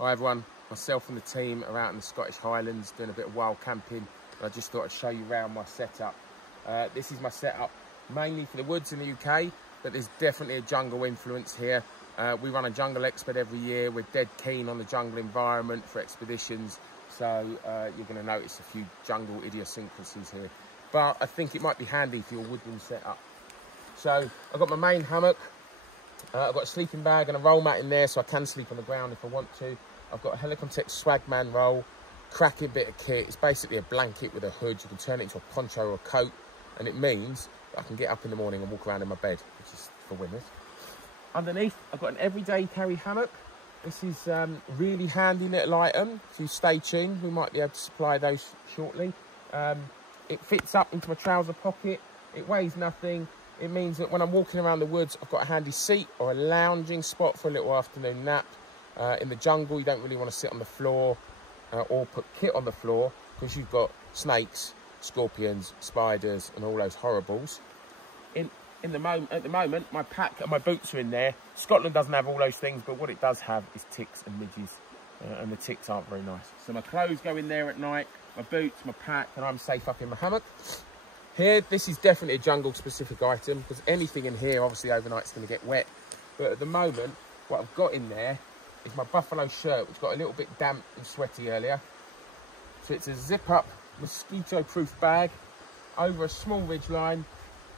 Hi everyone, myself and the team are out in the Scottish Highlands doing a bit of wild camping. I just thought I'd show you around my setup. This is my setup mainly for the woods in the UK, but there's definitely a jungle influence here. We run a jungle exped every year. We're dead keen on the jungle environment for expeditions, so you're going to notice a few jungle idiosyncrasies here. But I think it might be handy for your woodland setup. So I've got my main hammock. I've got a sleeping bag and a roll mat in there, so I can sleep on the ground if I want to. I've got a Helicon Swagman roll, cracking bit of kit. It's basically a blanket with a hood. You can turn it into a poncho or a coat, and it means that I can get up in the morning and walk around in my bed, which is for winners. Underneath, I've got an everyday carry hammock. This is really handy little item. If you stay tuned, we might be able to supply those shortly. It fits up into my trouser pocket. It weighs nothing. It means that when I'm walking around the woods, I've got a handy seat or a lounging spot for a little afternoon nap. In the jungle, you don't really want to sit on the floor or put kit on the floor because you've got snakes, scorpions, spiders, and all those horribles. At the moment, my pack and my boots are in there. Scotland doesn't have all those things, but what it does have is ticks and midges, and the ticks aren't very nice. So my clothes go in there at night, my boots, my pack, and I'm safe up in my hammock. Here, this is definitely a jungle-specific item because anything in here, obviously, overnight is going to get wet. But at the moment, what I've got in there is my buffalo shirt, which got a little bit damp and sweaty earlier. So it's a zip-up, mosquito-proof bag over a small ridge line.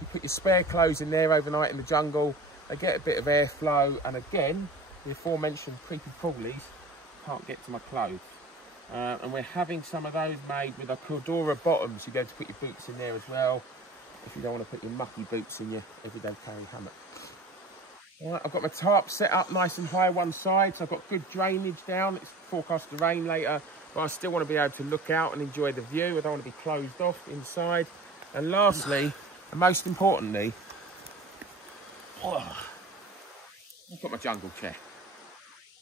You put your spare clothes in there overnight in the jungle. They get a bit of airflow, and again, the aforementioned creepy crawlies can't get to my clothes. And we're having some of those made with a Cordura bottoms. You go to put your boots in there as well, if you don't want to put your mucky boots in your everyday carry hammock. All right, I've got my tarp set up nice and high one side, so I've got good drainage down. It's forecast to rain later, but I still want to be able to look out and enjoy the view. I don't want to be closed off inside. And lastly, and most importantly, I've got my jungle chair.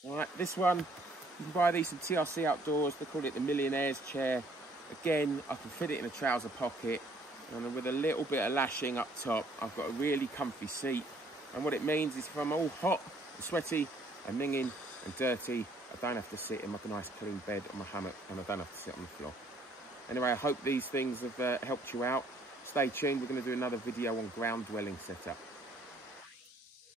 All right, this one, you can buy these from TRC Outdoors. They call it the Millionaire's Chair. Again, I can fit it in a trouser pocket, and with a little bit of lashing up top, I've got a really comfy seat. And what it means is if I'm all hot and sweaty and minging and dirty, I don't have to sit in my nice clean bed on my hammock, and I don't have to sit on the floor. Anyway, I hope these things have helped you out. Stay tuned, we're going to do another video on ground dwelling setup.